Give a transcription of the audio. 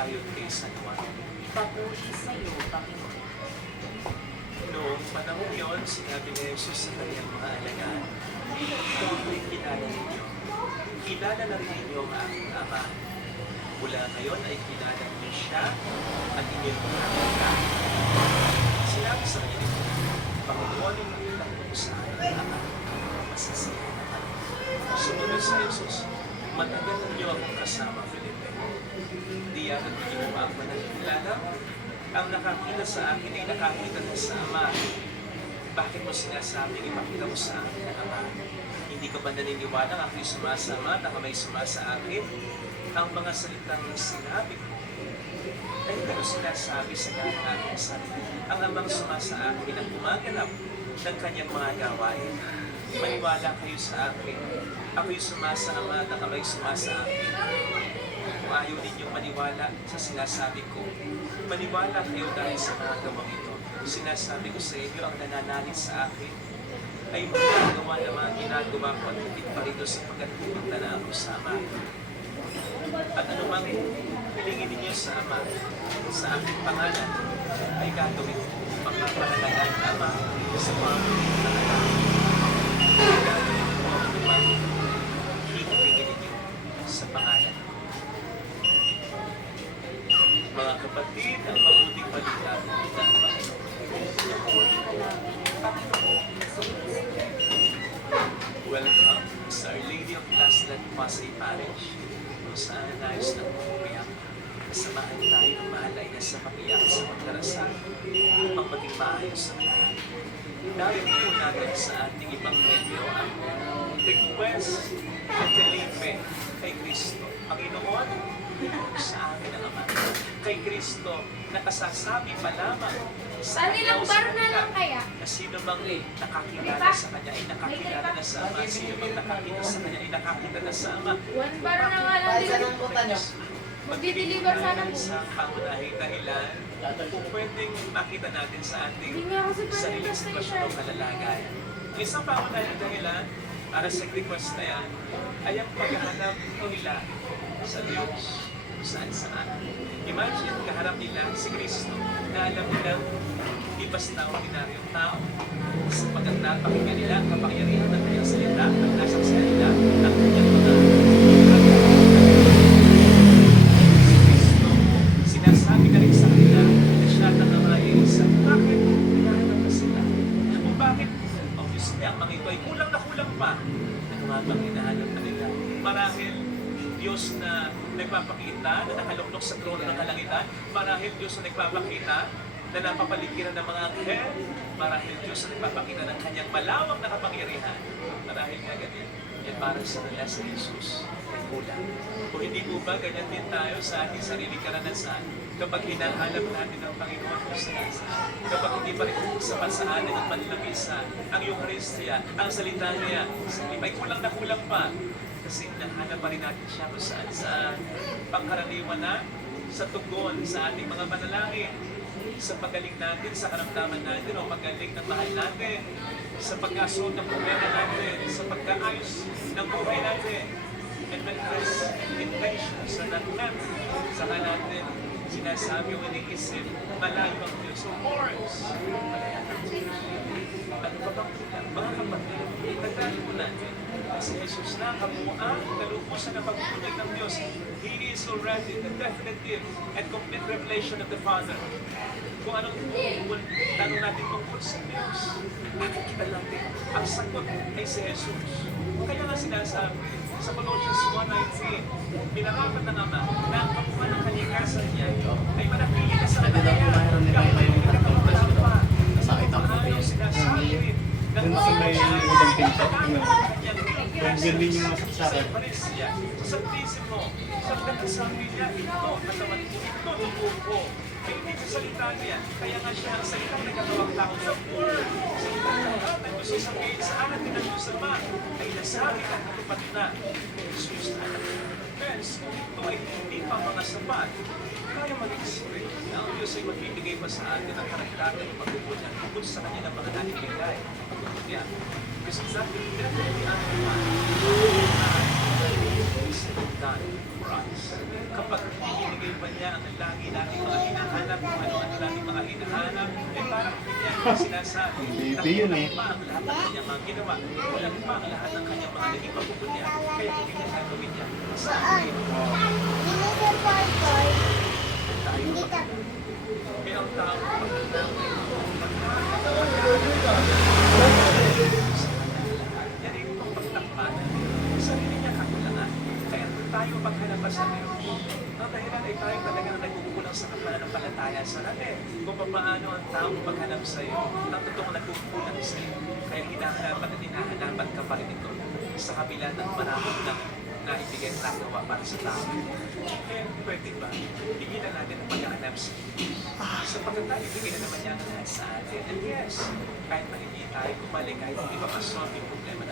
ayon kay San Juan. Papuri sa iyo, Panginoon. Noong panahon yon, sinabi ni Jesus sa kanyang mga alagad, "Ito ay kilala ninyo. Kilala na rin ninyo ang aking Ama. Mula ngayon ay kilala niyo siya at inyong mga Sinabi sa kanya nito, "Panginoon, ipakilang mo sa aking Ama. Masasaya na kami." Sumunod sa Jesus, "Matagal niyo akong kasama, Felipe. Di yan at hindi mo ako nakikilala? Ang nakakita sa akin ay nakakita na sa Ama. Bakit mo sinasabing ipakita mo sa akin ang Ama? Hindi ka ba naniniwala ang ako'y sumasama at ang Ama'y sumasa akin? Ang mga salitang sinabi ko ay hindi ko sinasabi sa ng aking sarili. Ang Amang sumasa akin ang gumaganap ng kanyang mga gawain. Maniwala kayo sa akin. Ako'y sumasa Ama at ang Ama'y sumasa akin. Kung ayaw ninyong maniwala sa sinasabi ko, maniwala kayo dahil sa mga gawang ito. Sinasabi ko sa inyo, ang nananalig sa akin ay magagawa ng mga ginagawa ko at higit pa rito sapagkat pupunta na ako sa Ama. At anumang hilingin ninyo sa Ama, sa aking pangalan, ay gagawin ko. Pagpapanalagaan ng Ama sa pamamagitan ng anak. Gagawin ko anumang hilingin ninyo sa pangalan. Mga kapatid, ang mabuting balita ng Panginoon. Papuri ka namin, Panginoon Jesucristo. Welcome sa Our Lady of Laslan Pasay Parish, kung saan nais na pumiyak. Kasamahan tayo ng mahalay na sa pakiyak sa magdarasal upang maging maayos sa lahat. Dahil po natin sa ating Ebanghelyo ang request ni Felipe kay Kristo. Panginoon, sa amin ang Ama. Kay Kristo, nakasasabi pa lamang sa Kanilang bar na lang kaya? na sino bang nakakilala sa Kanya ay nakakilala na sa Ama. Sino bang nakakita sa Kanya ay nakakita na sa Ama. One bar na nga lang din. Magdi-deliver sana po. Sa pangunahing dahilan, kung pwedeng makita natin sa ating Hindi nga kasi pwede sariling sa sitwasyon o kalalagayan. Isang pangunahing dahilan para sa request na yan ay ang paghahanap nila sa Diyos saan-saan. Imagine, kaharap nila si Kristo na alam nilang di basta ordinaryong tao. Sapagkat napakinggan nila ang kapangyarihan ng kanyang salita at nasaksihan nila ang kanyang mga sinasabi ka rin sa kanila na siya ang Ama ay isa. Bakit? Hinahanap na sila. Kung bakit? Obviously, ang mga ito ay kulang na kulang pa. Ano nga bang hinahanap na nila? Marahil Diyos na nagpapakita, na nakaluklok sa trono ng kalangitan. Marahil Diyos na nagpapakita, na napapaligiran ng mga anghel. Marahil Diyos na nagpapakita ng kanyang malawak na kapangyarihan. Marahil nga ganyan. Yan parang sa nila sa Jesus ay kulang. Kung hindi po ba, ganyan din tayo sa ating sariling karanasan kapag hinahanap natin ang Panginoon kung saan. Kapag hindi pa rin sapat sa atin ang panlamisan, ang Eucharistia, ang salita niya, sa may kulang na kulang pa. Kasi hinahanap pa rin natin siya kung saan sa pangkaraniwan na, sa tugon, sa ating mga panalangin, sa pagaling natin, sa karamdaman natin, o pagaling ng mahal natin, sa pagkasunod ng problema natin, sa pagkaayos ng buhay natin. And when this intention sa natin, saka natin sinasabi o iniisip, malayo ang Diyos. Of course, malayo ang Diyos. Ano pa bang kulang? Mga kapatid, nagdali po natin si Jesus na kabuuan, kalupusan na pagbubunyag ng Diyos. He is already the definitive and complete revelation of the Father. Kung anong tanong natin tungkol sa Diyos, makikita natin ang sagot ay si Jesus. Kaya nga sinasabi sa Colossians 1:19, pinarapat ng Ama na ang kabuuan ng kalikasan niya ay manatili na sa kanya. Kahit may pinakamalang pa. Ang sinasabi ng Ganun yung masaksakan. sa baptismo, sa pagkasabi niya, ito, katawan ko, ito, dugo ko. Ay hindi sa salita niya. Kaya nga siya ang salitang nagkatawang tao sa word. Salita ng lahat ang gusto sabihin sa anak ni Diyos Ama ay nasabi at natupad na. Jesus na anak ni Friends, kung ito ay hindi pa mga sapat, kaya mag-isip na ang Diyos ay magbibigay pa sa atin ang karakter ng pagbubunyag tungkol sa kanya ng mga naninigay. Pagbubunyag. Because exactly that will be done for us. Kapag ibinigay pa niya ang sinasabi. Baby yun eh. Pa ang lahat ng kanyang mga ginawa. Walang pa ang lahat ng kanyang mga naging pagpupunya. Kaya hindi niya gagawin niya. Sa akin, tayo pa. Kaya ang tao, yan ay itong pagtakpan. Sarili niya kakulangan. Kaya tayo maghanap sa Diyos. Ang dahilan ay tayo talagang nagkukulang sa pananampalataya sa natin. Kung paano ang tao maghanap sa iyo, ang totoong nagkukulang sa iyo. Kaya hinahanapan at hinahanapan ka pa rin ito sa kabila ng maraming na ibigay na gawa para sa tao. Kaya pwede ba, hingin na natin ang paghahanap sa Diyos. Sapagkat tayo, ibigay na naman niya ang lahat sa atin. And yes, kahit na hindi tayo kumali, kahit hindi pa masolve yung problema